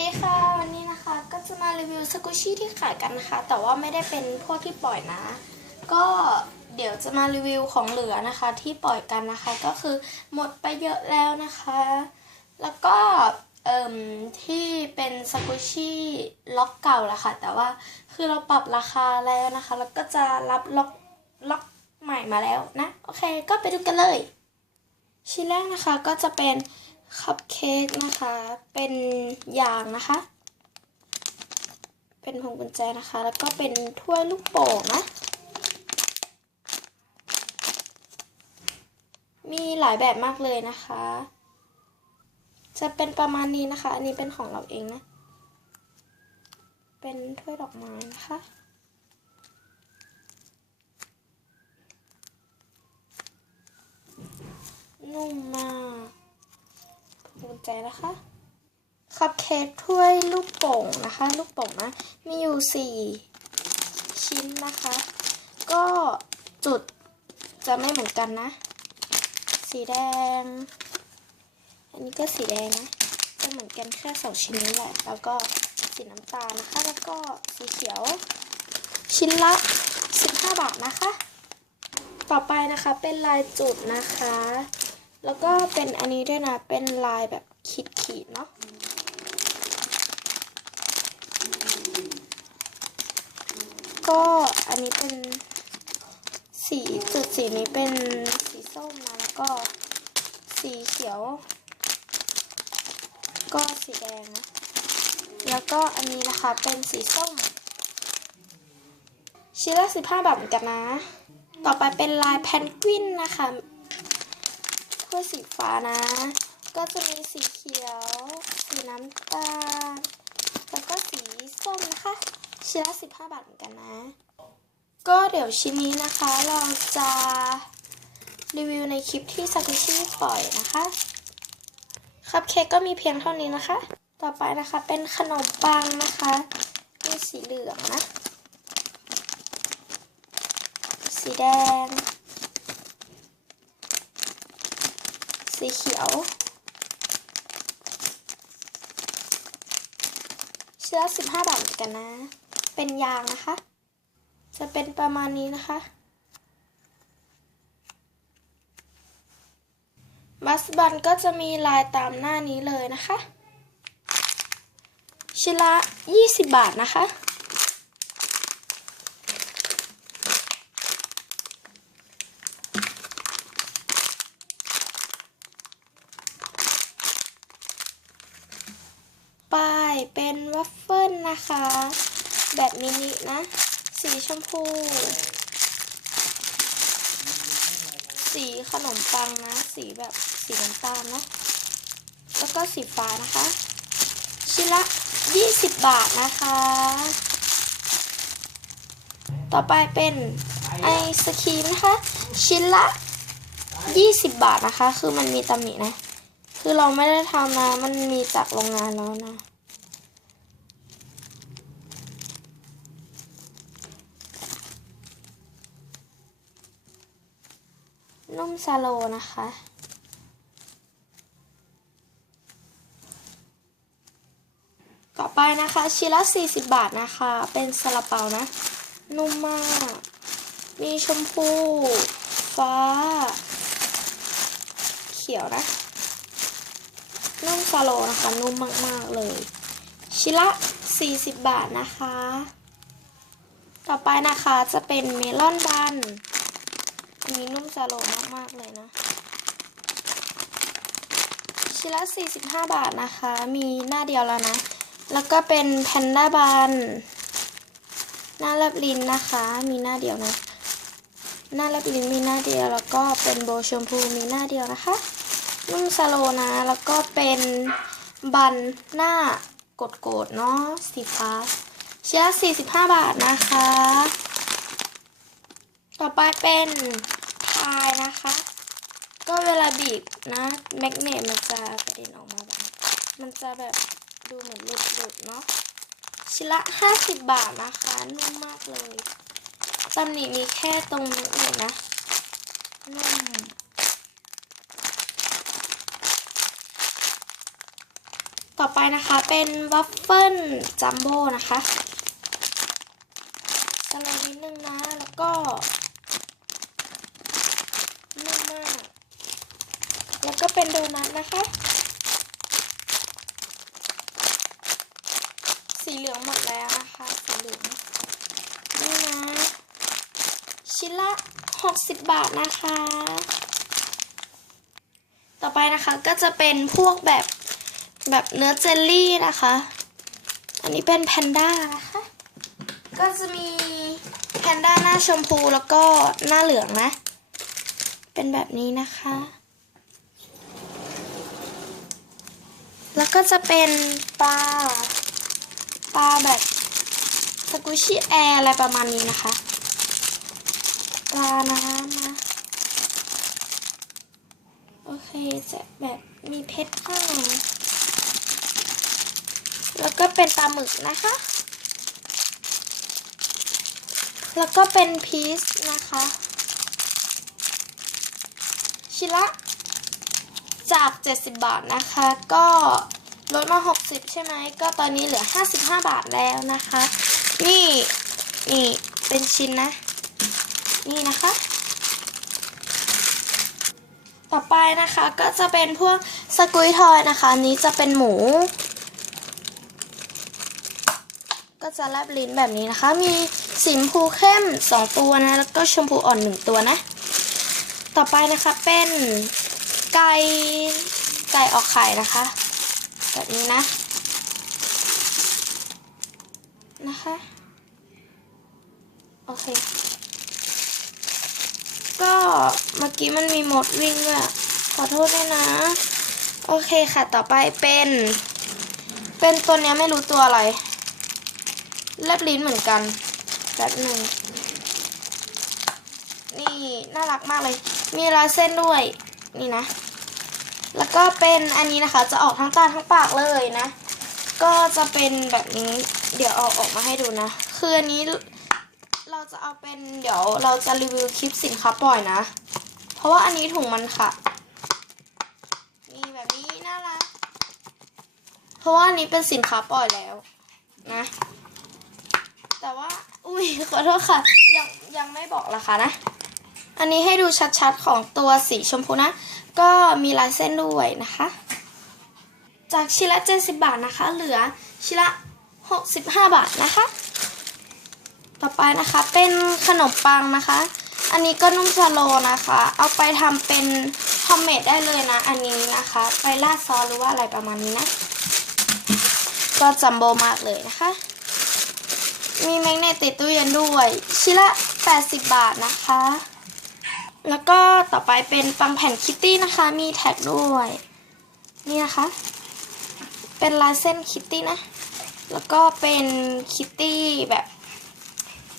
ดีค่ะ วันนี้นะคะก็จะมารีวิวสกุชี่ที่ขายกันนะคะ แต่ว่าไม่ได้เป็นพวกที่ปล่อยนะ ก็เดี๋ยวจะมารีวิวของเหลือนะคะ ที่ปล่อยกันนะคะ ก็คือหมดไปเยอะแล้วนะคะ แล้วก็เอ่มที่เป็นสกุชี่ล็อกเก่าละค่ะ แต่ว่าคือเราปรับราคาแล้วนะคะ แล้วก็จะรับล็อกล็อกใหม่มาแล้วนะ โอเค ก็ไปดูกันเลย ชิ้นแรกนะคะก็จะเป็น คัพเค้กนะคะ เป็นยางนะคะ เป็นพวงกุญแจนะคะ แล้วก็เป็นถ้วยลูกโป่งนะ มีหลายแบบมากเลยนะคะ จะเป็นประมาณนี้นะคะ อันนี้เป็นของเราเองนะ เป็นถ้วยดอกไม้นะคะนุ่มมาก ใจนะคะคัพเค้กถ้วยลูกโป่งนะคะ ลูกโป่งนะ มีอยู่สี่ชิ้นนะคะ ก็จุดจะไม่เหมือนกันนะ สีแดง อันนี้ก็สีแดงนะจะเหมือนกันแค่สองชิ้นนี้แหละ แล้วก็สีน้ำตาลนะคะ แล้วก็สีเขียว ชิ้นละ 15 บาทนะคะ ต่อไปนะคะเป็นลายจุดนะคะ แล้วก็เป็นอันนี้ด้วยนะ เป็นลายแบบ ขีดขีดเนาะก็อันนี้เป็นสีจุดสีนี้เป็นสีส้มนะแล้วก็สีเขียว ก็สีแดงนะแล้วก็อันนี้นะคะเป็นสีส้มชิ้นละสิบห้าบาทเหมือนกันนะ ต่อไปเป็นลายแพนกวินนะคะถ้วยสีฟ้านะ ก็จะมีสีเขียว สีน้ำตาล แล้วก็สีส้มนะคะ ชิ้นละ15บาทเหมือนกันนะ ก็เดี๋ยวชิ้นนี้นะคะเราจะรีวิวในคลิปที่ซากุชิปล่อยนะคะคัพเค้กก็มีเพียงเท่านี้นะคะ ต่อไปนะคะเป็นขนมปังนะคะมีสีเหลืองนะ สีแดง สีเขียว ชื้อ15บาทเหมือนกันนะ เป็นยางนะคะ จะเป็นประมาณนี้นะคะมัสบันก็จะมีลายตามหน้านี้เลยนะคะ ชิ้นละ 20 บาทนะคะ เป็นวัฟเฟิลนะคะ แบบมินินะ สีชมพู สีขนมปังนะ สีแบบสีน้ำตาลนะแล้วก็สีฟ้านะคะ ชิ้นละ 20 บาทนะคะ ต่อไปเป็นไอศครีมนะคะ ชิ้นละ 20 บาทนะคะ คือมันมีตำหนินะ คือเราไม่ได้ทำนะมันมีจากโรงงานแล้วนะ นุ่มซาโลนะคะ ต่อไปนะคะชิ้นละ 40 บาทนะคะ เป็นซาลาเปานะ นุ่มมาก มีชมพู ฟ้า เขียวนะ นุ่มซาโลนะคะ นุ่มมาก ๆ เลย ชิ้นละ 40 บาทนะคะ ต่อไปนะคะจะเป็นเมลอนบันอั นี้นุ่มซาโลมากๆเลยนะชิ้นละ 45 บาทนะคะ มีหน้าเดียวแล้วนะ แล้วก็เป็นแพนด้าบันหน้าลับลิ้นนะคะ มีหน้าเดียวนะ หน้าลับลิ้นมีหน้าเดียว แล้วก็เป็นโบชมพูมีหน้าเดียวนะคะ นุ่มซาโลนะ แล้วก็เป็นบันหน้ากดโกดๆเนาะสีฟ้าชิ้นละ45 บาทนะคะ ต่อไปเป็น พายนะคะ ก็เวลาบีบนะแมกเนตมันจะกระเด็นออกมาแบบมันจะแบบดูเหมือนหลุดๆเนาะชิ้นละ 50 บาทนะคะนุ่มมากเลยตำหนิมีแค่ตรงนี้เองนะนุ่มต่อไปนะคะเป็นวัฟเฟิลจัมโบ้นะคะสไลด์นิดนึงนะ แล้วก็นุ่มมาก แล้วก็ เป็นโดนัทนะคะ สีเหลืองหมดแล้วนะคะ สีเหลือง นี่นะ ชิ้นละ 60 บาทนะคะ ต่อไปนะคะก็จะเป็นพวกแบบแบบเนื้อเจลลี่นะคะ อันนี้เป็นแพนด้านะคะ ก็จะมีแพนด้าหน้าชมพูแล้วก็หน้าเหลืองนะ เป็นแบบนี้นะคะ แล้วก็จะเป็นปลา ปลาแบบสกูชี่แอร์อะไรประมาณนี้นะคะ ปลานะคะมาโอเคจะแบบมีเพชรข้างแล้วก็เป็นปลาหมึกนะคะ แล้วก็เป็นพีซนะคะ ชิละ จาก 70 บาทนะคะ ก็ลดมา 60 ใช่ไหม ก็ตอนนี้เหลือ 55 บาทแล้วนะคะ นี่ นี่เป็นชิ้นนะ นี่นะคะ ต่อไปนะคะก็จะเป็นพวกสกุยทอยนะคะนนี้จะเป็นหมู ก็จะแลบลิ้นแบบนี้นะคะ มีสีชมพูเข้ม 2 ตัวนะ แล้วก็ชมพูอ่อน 1 ตัวนะ ต่อไปนะคะเป็น ไก่ไก่ออกไข่นะคะ แบบนี้นะ นะคะ โอเค ก็เมื่อกี้มันมีหมดวิ่งด้วยอะขอโทษด้วยนะ โอเคค่ะต่อไปเป็น เป็นตัวเนี้ยไม่รู้ตัวอะไรแลบลิ้นเหมือนกันแบบหนึ่งนี่ น่ารักมากเลย มีรอยเส้นด้วย นี่นะ แล้วก็เป็นอันนี้นะคะ จะออกทั้งตาทั้งปากเลยนะ ก็จะเป็นแบบนี้ เดี๋ยวเอาออกมาให้ดูนะ คืออันนี้เราจะเอาเป็นเดี๋ยวเราจะรีวิวคลิปสินค้าปล่อยนะ เพราะว่าอันนี้ถุงมันค่ะ นี่แบบนี้น่ารัก เพราะว่าอันนี้เป็นสินค้าปล่อยแล้วนะ แต่ว่า อุ้ยขอโทษค่ะ ยังยังไม่บอกราคานะ อันนี้ให้ดูชัดๆของตัวสีชมพูนะ ก็มีลายเส้นด้วยนะคะ จากชิ้นละ70 บาทนะคะ เหลือชิ้นละ 65 บาทนะคะ ต่อไปนะคะเป็นขนมปังนะคะ อันนี้ก็นุ่มสโลนะคะ เอาไปทำเป็นฮอมเมดได้เลยนะ อันนี้นะคะ ไปราดซอสหรือว่าอะไรประมาณนี้นะ ก็จัมโบมากเลยนะคะ มีแมกเนตติดตู้เย็นด้วย ชิ้นละ 80 บาทนะคะ แล้วก็ต่อไปเป็นปังแผ่นคิตตี้นะคะ มีแท็กด้วย นี่นะคะ เป็นลายเส้นคิตตี้นะ แล้วก็เป็นคิตตี้แบบ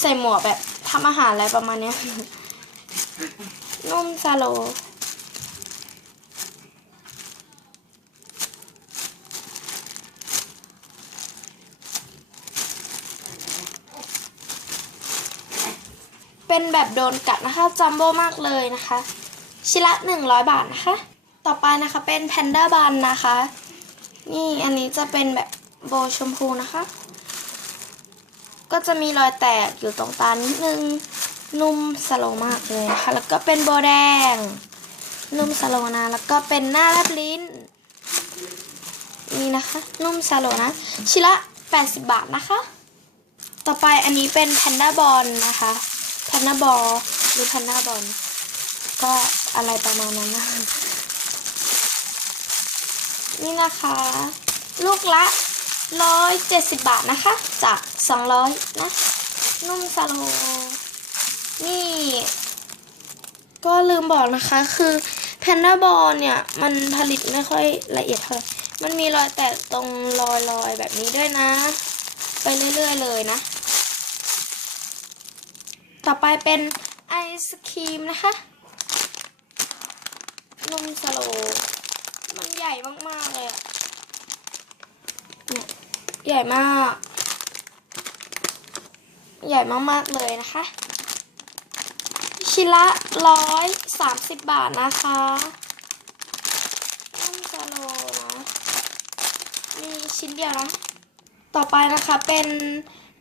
ใส่หมวกแบบทำอาหารอะไรประมาณเนี้ยนุ่มซาโล เป็นแบบโดนกัดนะคะจัมโบ้มากเลยนะคะชิ้นละ 100 บาทนะคะ ต่อไปนะคะเป็นแพนด้าบันนะคะ นี่อันนี้จะเป็นแบบโบชมพูนะคะ ก็จะมีรอยแตกอยู่ตรงตานิดนึง นุ่มสโลมากเลยนะคะ แล้วก็เป็นโบแดง นุ่มสโลนะ แล้วก็เป็นหน้าแลบลิ้น นี่นะคะ นุ่มสโลนะ ชิ้นละ 80 บาทนะคะ ต่อไปอันนี้เป็นแพนด้าบอลนะคะ แพนาบอลหรือแพนด้าบอลก็อะไรประมาณนั้นนะนี่นะคะ ลูกละร้อยเจ็ดสิบบาทนะคะ จากสองร้อยนะ นุ่มสโล นี่ ก็ลืมบอกนะคะ คือแพนด้าบอลเนี่ย มันผลิตไม่ค่อยละเอียดเท่าไหร่มันมีรอยแตกตรงรอยรอยๆแบบนี้ด้วยนะ ไปเรื่อย ๆ เลยนะ ต่อไปเป็นไอศครีมนะคะ นมสโล มันใหญ่มาก ๆ เลยอะเนี่ยใหญ่มาก ใหญ่มาก ๆ เลยนะคะ ชิ้นละร้อยสามสิบบาทนะคะนมสโลนะมีชิ้นเดียวนะ ต่อไปนะคะเป็น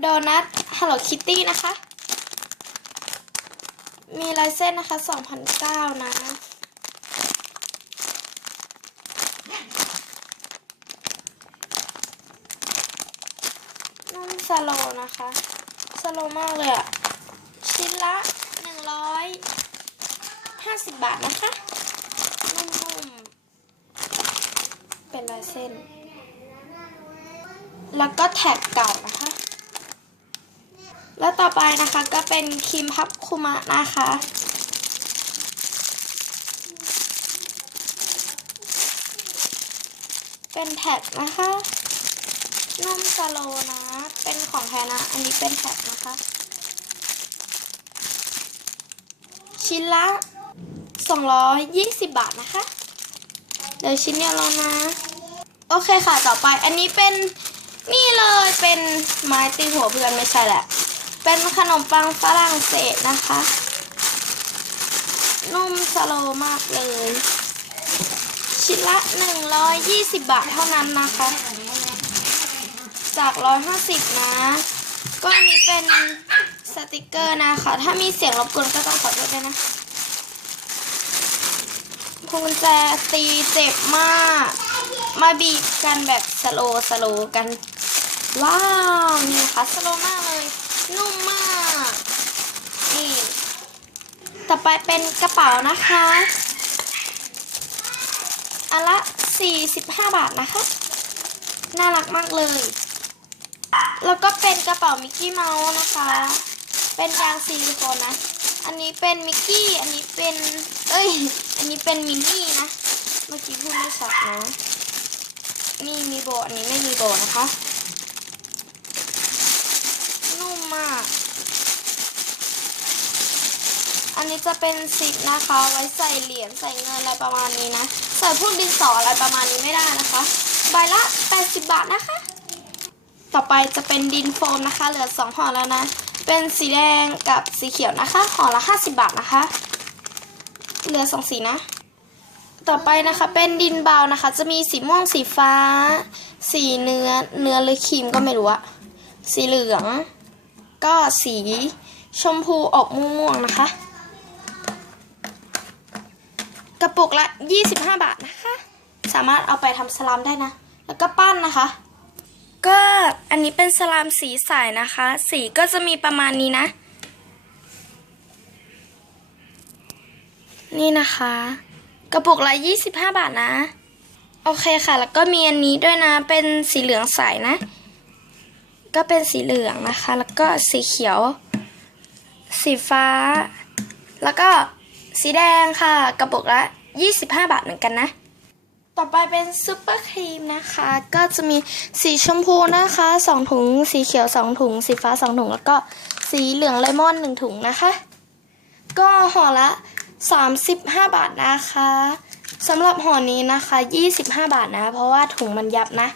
โดนัท Hello Kitty นะคะ มีลายเส้นนะคะ2,009นะนุ่มสโลนะคะ สโลมากเลยอะชิ้นละ 150 บาทนะคะ นุ่มๆ เป็นลายเส้น แล้วก็แท็กเก่านะคะ แล้วต่อไปนะคะก็เป็นครีมพับคุมะนะคะ เป็นแท็กนะคะนุ่มสโลนะ เป็นของแท้นะ อันนี้เป็นแท็กนะคะ ชิ้นละ 220 บาทนะคะ เดี๋ยวชิ้นเดียวแล้วนะ โอเคค่ะ ต่อไป อันนี้เป็นนี่เลยเป็นไม้ตีหัวเพื่อนไม่ใช่แหละ เป็นขนมปังฝรั่งเศสนะคะ นุ่มสโลมากเลย ชิ้นละ 120 บาทเท่านั้นนะคะ จาก 150 นะ ก็อันนี้เป็นสติกเกอร์นะคะ ถ้ามีเสียงรบกวนก็ต้องขอโทษด้วยนะพวงกุญแจตีเจ็บมาก มาบีบกันแบบสโลสโลกัน ว้าว นี่นะคะสโลมากเลย นุ่มมากนี่ต่อไปเป็นกระเป๋านะคะอันละ 45 บาทนะคะ น่ารักมากเลย แล้วก็เป็นกระเป๋ามิกกี้เมาส์นะคะ เป็นยางซิลิโคนนะ อันนี้เป็นมิกกี้ อันนี้เป็น เอ้ย อันนี้เป็นมินนี่นะ เมื่อกี้พูดไม่ชัดนะนี่มีโบอันนี้ไม่มีโบนะคะ นุ่มมาก อันนี้จะเป็นซิปนะคะ ไว้ใส่เหรียญใส่เงินอะไรประมาณนี้นะ ใส่พวกดินสออะไรประมาณนี้ไม่ได้นะคะ ใบละ 80 บาทนะคะ ต่อไปจะเป็นดินโฟมนะคะ เหลือสองห่อแล้วนะ เป็นสีแดงกับสีเขียวนะคะ ห่อละ 50 บาทนะคะ เหลือสองสีนะ ต่อไปนะคะเป็นดินเบานะคะ จะมีสีม่วงสีฟ้า สีเนื้อเนื้อหรือครีมก็ไม่รู้อะสีเหลือง ก็สีชมพูออกม่วงๆนะคะ กระปุกละ 25 บาทนะคะ สามารถเอาไปทำสลามได้นะ แล้วก็ปั้นนะคะ ก็อันนี้เป็นสลามสีใสนะคะ สีก็จะมีประมาณนี้นะ นี่นะคะ กระปุกละ 25 บาทนะ โอเคค่ะ แล้วก็มีอันนี้ด้วยนะ เป็นสีเหลืองใสนะ ก็เป็นสีเหลืองนะคะ แล้วก็สีเขียว สีฟ้า แล้วก็ สีแดงค่ะ กระปุกละ 25 บาทเหมือนกันนะ ต่อไปเป็นซุปเปอร์ครีมนะคะ ก็จะมีสีชมพูนะคะ 2 ถุง สีเขียว 2 ถุง สีฟ้า 2 ถุง แล้วก็สีเหลืองเลมอน 1 ถุงนะคะ ก็ห่อละ 35 บาทนะคะสำหรับห่อนี้นะคะ 25 บาทนะ เพราะว่าถุงมันยับนะ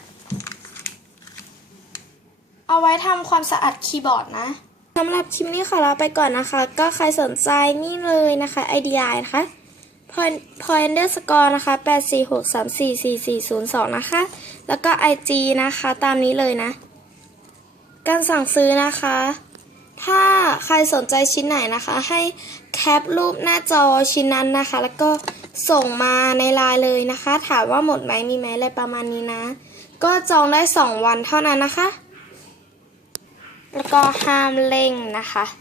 เอาไว้ทำความสะอาดคีย์บอร์ดนะ สำหรับคลิปนี้ขอลาไปก่อนนะคะ ก็ใครสนใจนี่เลยนะคะ IDI นะคะ point point underscore นะคะ846344402นะคะ แล้วก็ IG นะคะตามนี้เลยนะ การสั่งซื้อนะคะ ถ้าใครสนใจชิ้นไหนนะคะ ให้แคปรูปหน้าจอชิ้นนั้นนะคะ แล้วก็ส่งมาในไลน์เลยนะคะ ถามว่าหมดไหมมีไหมอะไรประมาณนี้นะ ก็จองได้ 2 วันเท่านั้นนะคะ แล้วก็ห้ามเร่งนะคะ